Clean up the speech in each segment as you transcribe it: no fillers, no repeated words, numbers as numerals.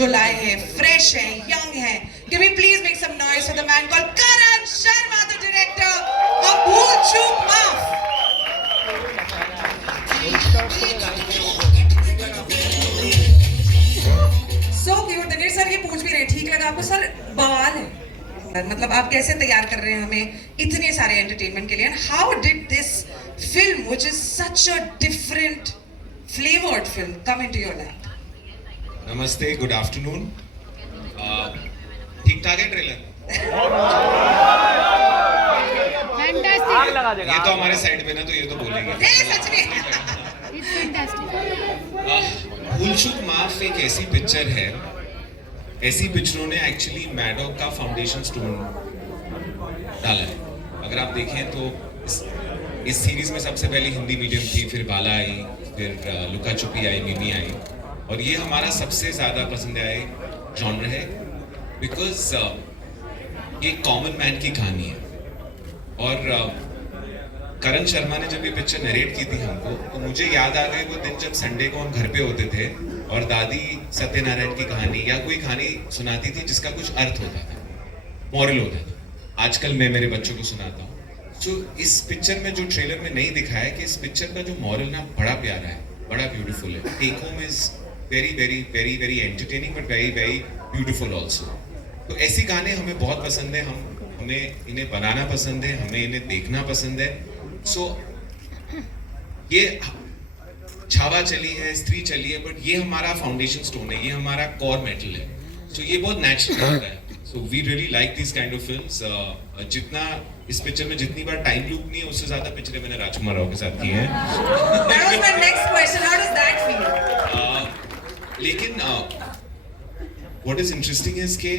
जो लाए हैं, फ्रेश है, यंग है. Can we please make some noise for the man called Karan Sharma, the director of Bhool Chook Maaf. So cute. Dinesh sir ये पूछ भी रहे, ठीक लगा आपको सर? बवाल है. मतलब आप कैसे तैयार कर रहे हैं हमें इतने सारे एंटरटेनमेंट के लिए? And how did this film which is such a different flavoured film come into your lap? नमस्ते, गुड आफ्टरनून. ठीक ठाक है ट्रेलर? ये तो हमारे साइड पे ना, तो ये तो बोलेंगे. सच में. भूल चूक माफ एक ऐसी पिक्चर है, ऐसी पिक्चरों ने एक्चुअली मैडॉक का फाउंडेशन स्टोन डाला है. अगर आप देखें तो इस सीरीज में सबसे पहले हिंदी मीडियम थी, फिर बाला आई, फिर लुका छुपी आई, मिमी आई, और ये हमारा सबसे ज़्यादा पसंद आए जॉनर है बिकॉज ये कॉमन मैन की कहानी है. और करण शर्मा ने जब ये पिक्चर नरेट की थी हमको, तो मुझे याद आ गए वो दिन जब संडे को हम घर पे होते थे और दादी सत्यनारायण की कहानी या कोई कहानी सुनाती थी जिसका कुछ अर्थ होता था, मॉरल होता था. आजकल मैं मेरे बच्चों को सुनाता हूँ. तो इस पिक्चर में जो ट्रेलर में नहीं दिखाया है कि इस पिक्चर का जो मॉरल ना बड़ा प्यारा है, बड़ा ब्यूटीफुल है. Take home is very very very very entertaining but very very beautiful also. तो ऐसी गाने हमें बहुत पसंद है, हमें इन्हें बनाना पसंद है, हमें इन्हें देखना पसंद है. सो ये छावा चली है, स्त्री चली है, बट ये हमारा फाउंडेशन स्टोन है, ये हमारा कोर मेटल है. सो ये बहुत नेचुरल होता है. So we really like this kind of films. जितना इस पिक्चर में जितनी बार टाइम लूप नहीं है, उससे ज्यादा पिक्चरें मैंने राजकुमार राव के साथ की हैं. That was my next question. How does that feel? लेकिन what is interesting is कि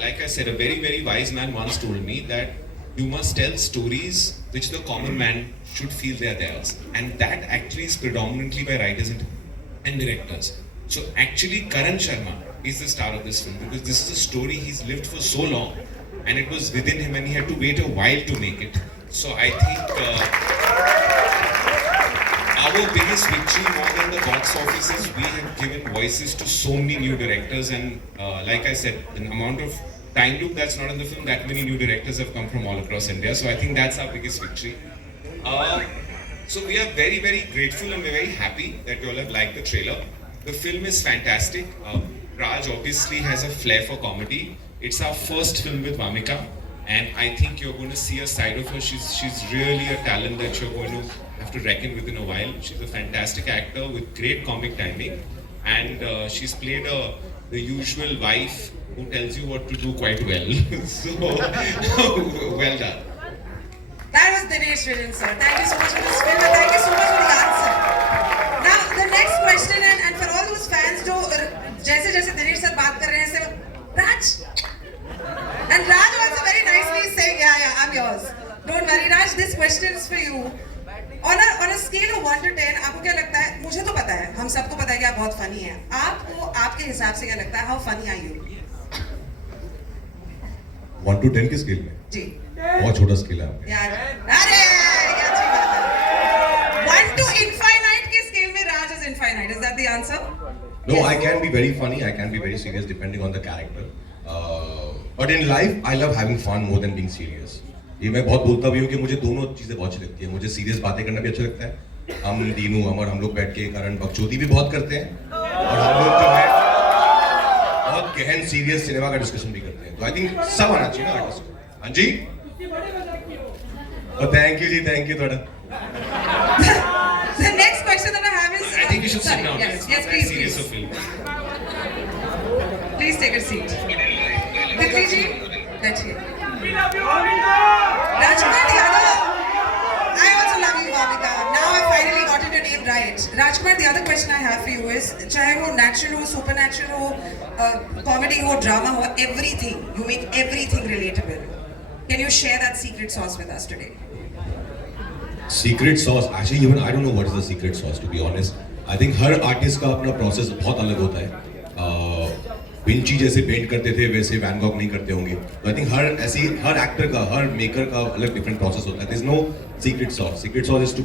like I said, a very very wise man once told me that you must tell stories which the common man should feel they are theirs, and that actually is predominantly by writers and directors. So actually Karan Sharma is the star of this film because this is a story he's lived for so long and it was within him and he had to wait a while to make it. So I think our biggest victory more than the box office is we have given voices to so many new directors, and like I said, the amount of time loop that's not in the film, that many new directors have come from all across India. So I think that's our biggest victory. So we are very very grateful and we're very happy that you all have liked the trailer. The film is fantastic. Raj obviously has a flair for comedy. It's our first film with Vamika, and I think you're going to see a side of her. She's really a talent that you're going to have to reckon with in a while. She's a fantastic actor with great comic timing, and she's played the usual wife who tells you what to do quite well. So well done. That was Dinesh Vijan sir. Thank you so much for this film and thank you so much for the answer. Now the next question, and for all those fans जो जैसे जैसे Dinesh sir बात कर रहे हैं ऐसे Raj, and Raj also very nicely is saying yeah I'm yours. Don't worry Raj, this question is for you. On a scale of 1 to 10 आपको क्या लगता है? मुझे तो पता है, हम सबको पता है कि आप बहुत फनी हैं. आपको आपके हिसाब से क्या लगता है? How funny are you? 1 to 10 के स्केल में? जी. बहुत छोटा स्केल है आपका. यार, अरे ये अच्छी बात है. 1 to infinite के स्केल में Raj is infinite. Is that the answer? No, Yes. I can be very funny. I can be very serious depending on the character. But in life, I love having fun more than being serious. ये मैं बहुत बोलता भी हूँ कि मुझे दोनों चीजें बहुत अच्छी लगती है. मुझे सीरियस बातें करना भी अच्छा लगता है. हम तीनों अमर हम लोग बैठ के कारण बकचोदी भी बहुत करते हैं और हम लोग जो है बहुत गहन सीरियस सिनेमा का डिस्कशन भी करते हैं. तो आई थिंक सब आना चाहिए ना आर्टिस्ट को. हाँ जी. थैंक यू जी, थैंक यू थोड़ा. The next question that I have is. I think you should sit down. Yes, It's yes, not please, that serious a please. film. Please take a seat. Ditli ji, बैठिए. Rajkumar Yadav. I also love you, Vamika. Now I finally got your name right. Rajkumar, the other question I have for you is, चाहे वो natural हो, supernatural हो, comedy हो, drama हो, everything. You make everything relatable. Can you share that secret sauce with us today? Secret sauce actually even I don't know what is the secret sauce to be honest. I think हर artist का अपना process बहुत अलग होता है. Vinci जैसे paint करते थे वैसे वैन गॉग नहीं करते होंगे. तो आई थिंक हर एक्टर का, हर मेकर का अलग डिफरेंट प्रोसेस होता है. There is no secret sauce. Secret sauce is to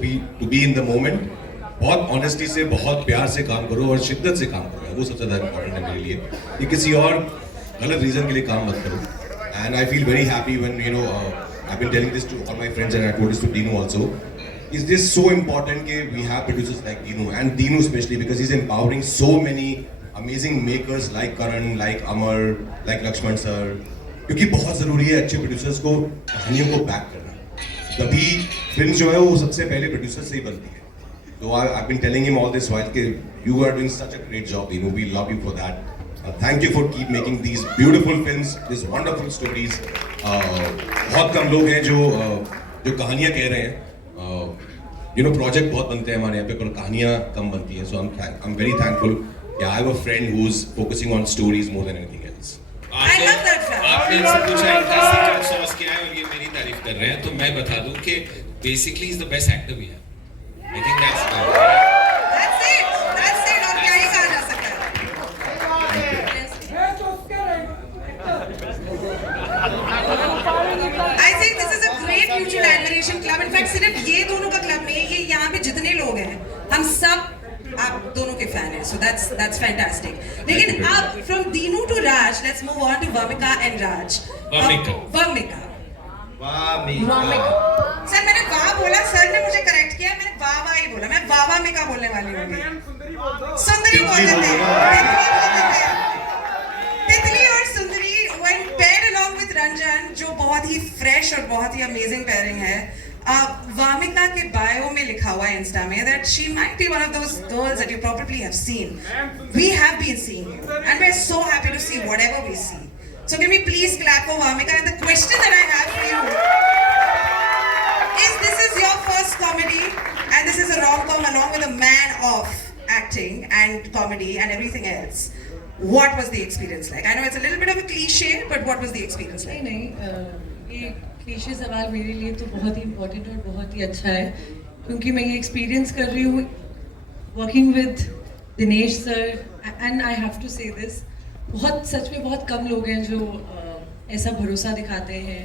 be in the moment, बहुत ऑनेस्टी से, बहुत प्यार से काम करो और शिद्दत से काम करो, वो सबसे ज़्यादा इम्पोर्टेंट है मेरे लिए। कि किसी और गलत रीज़न के लिए काम मत करो। And I feel very happy when you know I been telling this to all my friends and I told this to Dinu also. Is this so important that we have producers like Dinu, and Dinu especially because he's empowering so many amazing makers like Karan, like Amar, like Lakshman sir. क्योंकि बहुत ज़रूरी है अच्छे producers को कहानियों को back करना। तभी फिल्म जो है वो सबसे पहले प्रोड्यूसर से ही बनती है। So I've been telling him all this while कि you are doing such a great job, Dinu. We love you for that. Thank you for keep making these beautiful films, these wonderful stories. बहुत कम लोग हैं जो कहानियाँ कह रहे हैं। You know, project बहुत बनते हैं हमारे यहाँ पे, पर कहानियाँ कम बनती हैं। So I'm very thankful. Yeah, I have a friend who's focusing on stories more than anything else. I love that fact. आपने इनसे पूछा इनका सीक्रेट सॉस क्या है और ये मेरी तारीफ कर रहे हैं, तो मैं बता दूं कि basically is the best actor we have. I think that's That's it. That's it. और क्या ही कहा जा सकता है? I think this is a great mutual admiration club. In fact, सिर्फ ये दोनों का क्लब नहीं है, ये यहाँ पे जितने लोग हैं, हम सब आप दोनों के फैन हैं. So that's fantastic. लेकिन अब from Dinu to Raj, let's move on to Vamika and Raj. Vamika. Sir मैंने वाह बोला, सर ने मुझे करेक्ट किया, मैंने वाह ही बोला, मैं वावा मिका बोलने वाली हूँ। सुंदरी बोल देते हैं, तितली और सुंदरी when paired along with Ranjan, जो बहुत ही फ्रेश और बहुत ही अमेजिंग पेयरिंग है। वामिका के बायो में लिखा हुआ है इंस्टा में that she might be one of those girls that you probably have seen. We have been seeing you and we're so happy to see whatever we see. So can we please clap for Vamika? And the question that I have for you is, this is your first comedy and this is a rom-com along with a man of acting and comedy and everything else. What was the experience like? I know it's a little bit of a cliche, but what was the experience like? नहीं, ये cliché सवाल मेरे लिए तो बहुत ही important और बहुत ही अच्छा है, क्योंकि मैं ये एक्सपीरियंस कर रही हूँ working with Dinesh sir, and I have to say this, बहुत सच में बहुत कम लोग हैं जो ऐसा भरोसा दिखाते हैं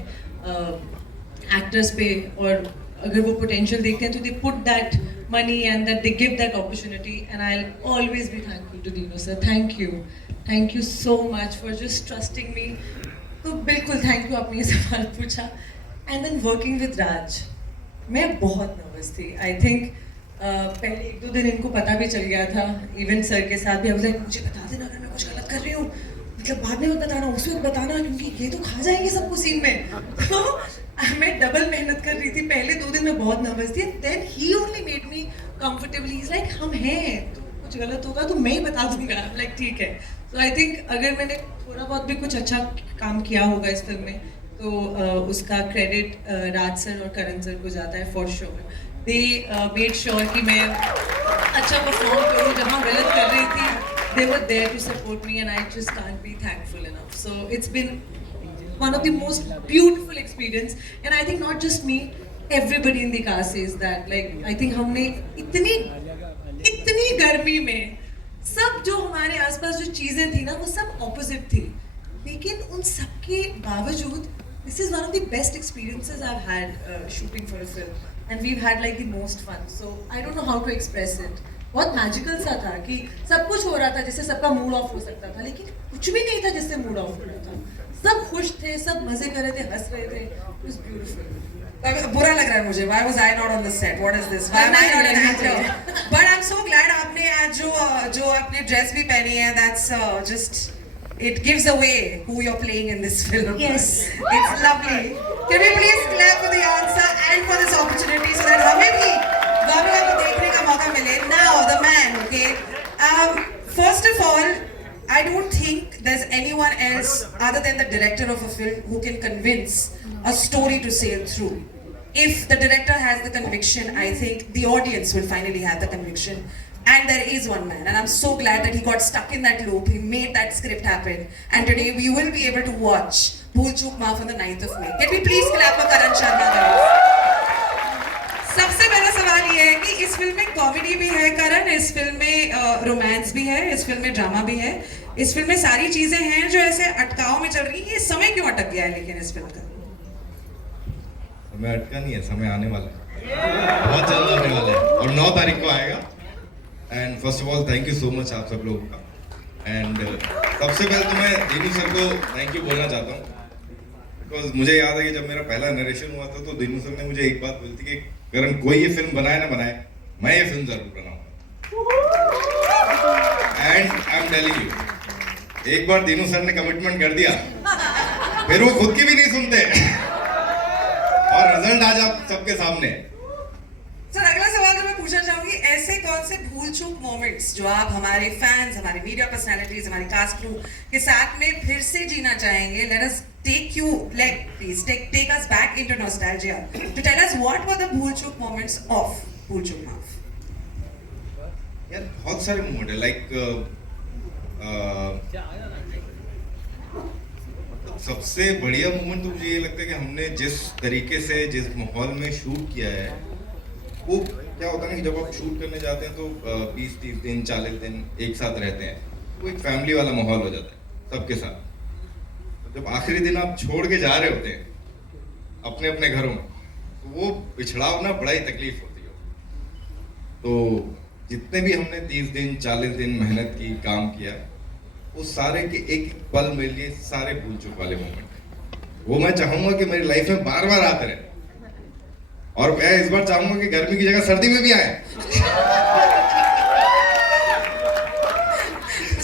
एक्टर्स पे, और अगर वो पोटेंशियल देखते हैं तो they put that money and that they give that opportunity, and I will always be thankful to Dinu sir. Thank you so much for just trusting me. तो बिल्कुल थैंक यू, आपने ये सवाल पूछा. And then working with Raj, मैं बहुत nervous थी. I think पहले 1-2 दिन इनको पता भी चल गया था, इवन सर के साथ भी. लाइक मुझे बता देना अगर मैं कुछ गलत कर रही हूँ, मतलब बाद में मत बताना, उस वक्त बताना, क्योंकि ये तो खा जाएंगे सबको सीन में. तो मैं डबल मेहनत कर रही थी. पहले 2 दिन मैं बहुत नर्वस थी. Then he only made me comfortable. He is like हम हैं, तो कुछ गलत होगा तो मैं ही बता दूंगा. लाइक ठीक है. तो आई थिंक अगर मैंने थोड़ा बहुत भी कुछ अच्छा काम किया होगा इस फिल्म में, तो उसका क्रेडिट राज सर और करण सर को जाता है for sure. They made sure कि मैं अच्छा परफॉर्म करूँ. जहाँ गलत कर रही थी, they were there to support me, and I just can't be thankful enough. So it's been one of the most beautiful experience, and I think not just me, everybody in the cast says that. Like I think हमने इतनी गर्मी में सब जो हमारे आसपास जो चीजें थी ना, वो सब ऑपोजिट थी, लेकिन उन सब के बावजूद this is one of the best experiences I've had shooting for a film, and we've had like the most fun. So I don't know how to express it. बहुत मैजिकल सा था कि सब कुछ हो रहा था जिससे सबका मूड ऑफ हो सकता था, लेकिन कुछ भी नहीं था जिससे मूड ऑफ हो रहा था. सब खुश थे, सब मजे कर रहे थे, हंस रहे थे. It was beautiful. बुरा लग रहा है मुझे. Why was I not on the set? What is this? Why am I not an actor? But I'm so glad आपने आज जो आपने ड्रेस भी पहनी है. That's just it gives away who you're playing in this film. Yes. It's lovely. Can we please clap for the answer and for this opportunity so that हमें भी वामिका को देखने का मौका मिले. Now the man, okay. First of all, I don't think there's anyone else other than the director of a film who can convince a story to sail through. If the director has the conviction, I think the audience will finally have the conviction. And there is one man, and I'm so glad that he got stuck in that loop. He made that script happen, and today we will be able to watch Bhool Chook Maaf on the 9th of May. Can we please clap for Karan Sharma, guys? सबसे पहला सवाल ये है कि इस film में comedy भी है करण, इस फिल्म में रोमांस भी है, इस फिल्म में ड्रामा भी है, इस फिल्म में सारी चीजें हैं जो ऐसे अटकाव में चल रही है. ये समय क्यों अटक गया है लेकिन इस फिल्म का? समय अटका नहीं है, समय आने वाला है, बहुत जल्द आने वाला है, और 9 तारीख को आएगा. And first of all thank you so much आप सब लोगों का। एंड सबसे पहले तो मैं दीनू सर को थैंक यू बोलना चाहता हूँ, बिकॉज मुझे याद है कि जब मेरा पहला नरेशन हुआ था तो दीनू सर ने मुझे एक बात बोली थी कि करण कोई ये फिल्म बनाए ना बनाए, मैं ये फिल्म जरूर बनाऊंगा। And I am telling you, एक बार दीनू सर ने कमिटमेंट कर दिया फिर वो खुद की भी नहीं सुनते और रिजल्ट आज आप सबके सामने है। सर अगला सवाल जो मैं पूछना चाहूंगी, ऐसे कौन से भूल चूक मोमेंट्स जो आप हमारे फैंस, हमारे मीडिया पर्सनालिटीज, हमारे कास्ट क्रू के साथ में फिर से जीना चाहेंगे? Let us take you, please take us back into nostalgia to tell us what were the भूल चूक मोमेंट्स ऑफ भूल चूक माफ। यार बहुत सारे मोमेंट है, लाइक सबसे बढ़िया मोमेंट तो मुझे ये लगता है कि हमने जिस तरीके से जिस माहौल में शूट किया है, वो क्या होता है ना कि जब आप शूट करने जाते हैं तो 20-30 दिन 40 दिन एक साथ रहते हैं, वो एक फैमिली वाला माहौल हो जाता है सबके साथ। तो जब आखिरी दिन आप छोड़ के जा रहे होते हैं अपने अपने घरों में, तो वो बिछड़ाव ना बड़ा ही तकलीफ होती है। तो जितने भी हमने 30 दिन 40 दिन मेहनत की, काम किया, वो सारे के एक पल मेरे लिए सारे भूल चूक वाले मोमेंट है। वो मैं चाहूंगा कि मेरी लाइफ में बार बार आते रहे, और मैं इस बार चाहूंगा कि गर्मी की जगह सर्दी में भी आए।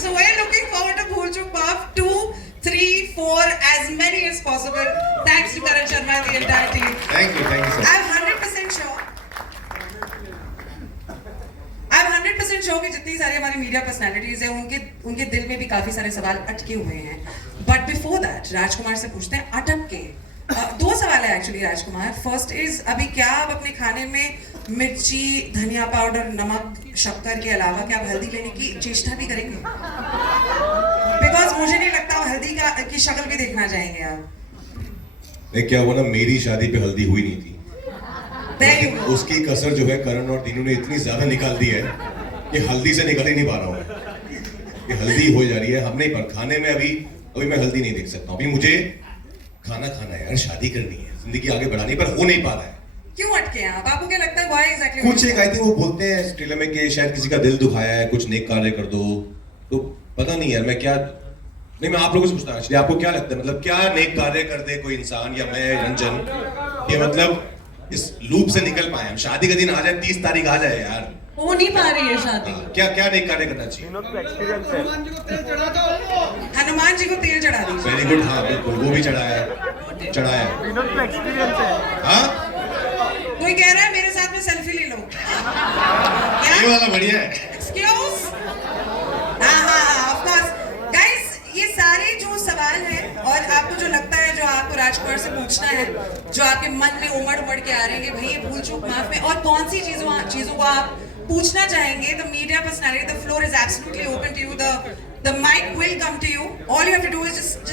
So we're looking forward to Bhool Chuk Maaf 2, 3, 4, as many as possible. Thanks to Karan Sharma and the entire team. Thank you sir. I'm 100% sure. I'm 100% sure कि जितनी सारी हमारी मीडिया पर्सनालिटीज हैं उनके दिल में भी काफी सारे सवाल अटके हुए हैं। बट बिफोर दैट राजकुमार से पूछते हैं अटक के। दो सवाल है एक्चुअली राजकुमार। फर्स्ट इज, अभी क्या आप अपने खाने में मिर्ची, धनिया पाउडर, नमक, शक्कर के अलावा क्या आप हल्दी लेने की चेष्टा भी करेंगे? बिकॉज मुझे नहीं लगता आप हल्दी की शक्ल भी देखना चाहेंगे आप। नहीं, क्या हुआ ना, मेरी शादी पे हल्दी हुई नहीं थी। There you go. उसकी कसर जो है करण और दीनू ने इतनी ज्यादा निकाल दी है कि हल्दी से निकल ही नहीं पा रहा हूँ। ये हल्दी हो जा रही है, हम नहीं, पर खाने में अभी मैं हल्दी नहीं देख सकता हूँ। अभी मुझे खाना खाना है यार, शादी करनी है, जिंदगी आगे बढ़ानी, पर हो नहीं पा रहा है। क्यों अटके हैं आप? आपको क्या लगता है why exactly? कुछ एक आई थिंक वो बोलते हैं ट्रेलर में कि शायद किसी का दिल दुखाया है, कुछ नेक कार्य कर दो, तो पता नहीं यार मैं क्या, नहीं मैं आप लोगों से पूछता हूँ एक्चुअली, आपको क्या लगता है, मतलब क्या नेक कार्य कर दे कोई इंसान या मैं रंजन, ये मतलब इस लूप से निकल पाए हम? शादी का दिन आ जाए, 30 तारीख आ जाए यार, हो नहीं पा रही है शादी। क्या क्या नेक कार्य करना चाहिए? हनुमान जी को तेल चढ़ा दीजिए। वेरी गुड, हाँ बिल्कुल, वो भी चढ़ाया है। हाँ, कोई कह रहा है मेरे साथ में सेल्फी ले लो। क्या? ये वाला बढ़िया है। Excuse? हाँ, of course. Guys, ये सारे जो सवाल हैं और आपको जो लगता है, जो आपको राजकुमार से पूछना है, जो आपके मन में उमड़ के आ रहे हैं कि भाई ये भूल चूक माफ में और कौन सी चीजों को आप पूछना चाहेंगे, the media personality, the floor is absolutely open to you, the mic will come to you. All you have to do is just